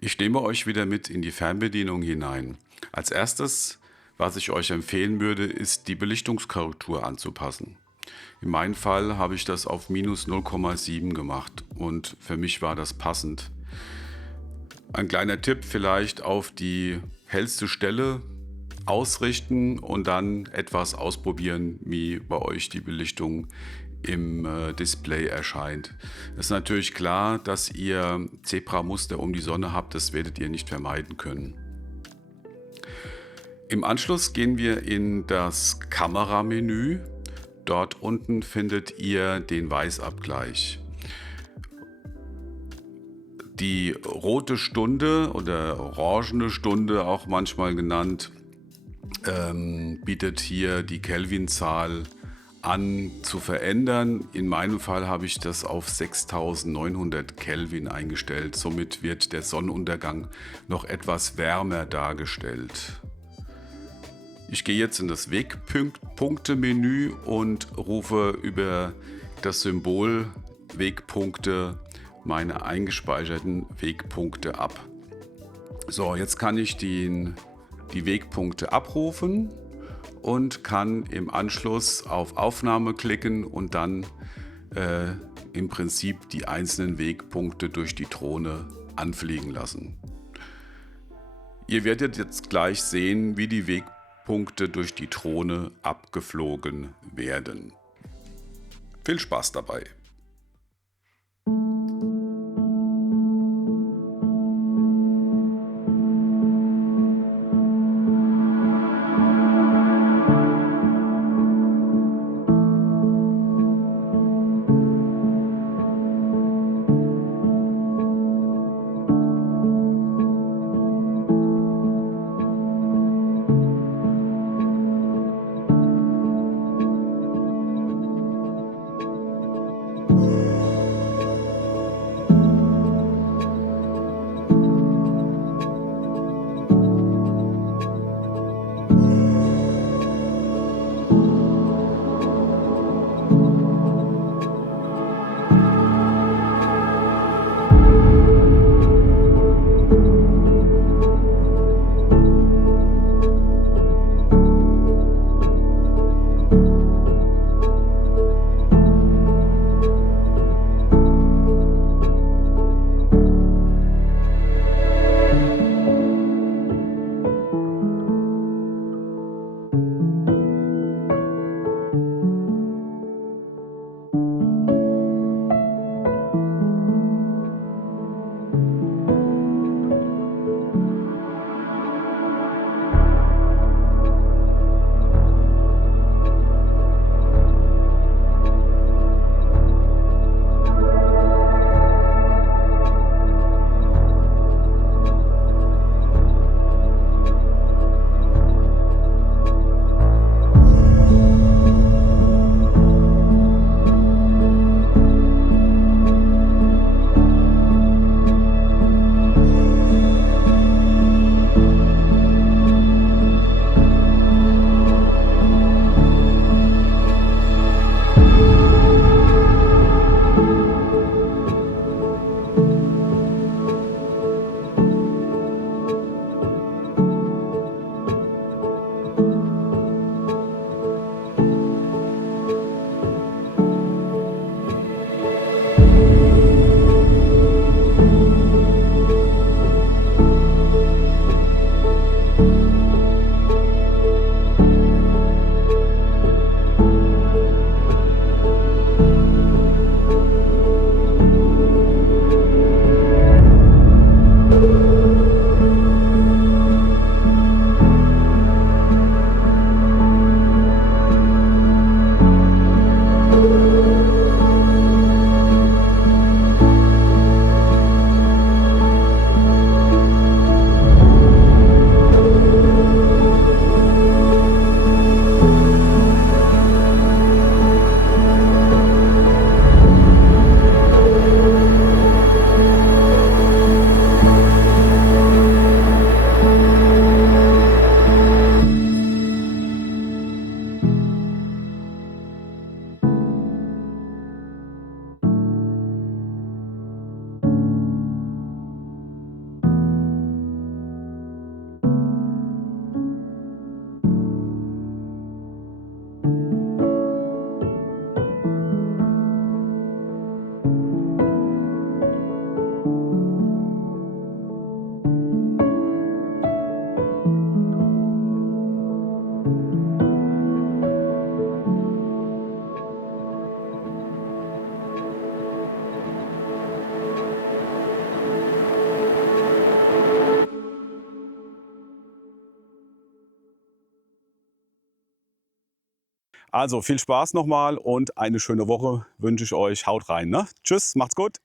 Ich nehme euch wieder mit in die Fernbedienung hinein. Als erstes, was ich euch empfehlen würde, ist die Belichtungskorrektur anzupassen. In meinem Fall habe ich das auf minus 0,7 gemacht und für mich war das passend. Ein kleiner Tipp vielleicht: auf die hellste Stelle ausrichten und dann etwas ausprobieren, wie bei euch die Belichtung im Display erscheint. Es ist natürlich klar, dass ihr Zebramuster um die Sonne habt, das werdet ihr nicht vermeiden können. Im Anschluss gehen wir in das Kameramenü. Dort unten findet ihr den Weißabgleich. Die rote Stunde oder orangene Stunde auch manchmal genannt, bietet hier die Kelvinzahl an zu verändern. In meinem Fall habe ich das auf 6900 Kelvin eingestellt. Somit wird der Sonnenuntergang noch etwas wärmer dargestellt. Ich gehe jetzt in das Wegpunkte-Menü und rufe über das Symbol Wegpunkte meine eingespeicherten Wegpunkte ab. So, jetzt kann ich die Wegpunkte abrufen und kann im Anschluss auf Aufnahme klicken und dann im Prinzip die einzelnen Wegpunkte durch die Drohne anfliegen lassen. Ihr werdet jetzt gleich sehen, wie die Wegpunkte durch die Drohne abgeflogen werden. Viel Spaß dabei! Also viel Spaß nochmal und eine schöne Woche wünsche ich euch. Haut rein, ne? Tschüss, macht's gut.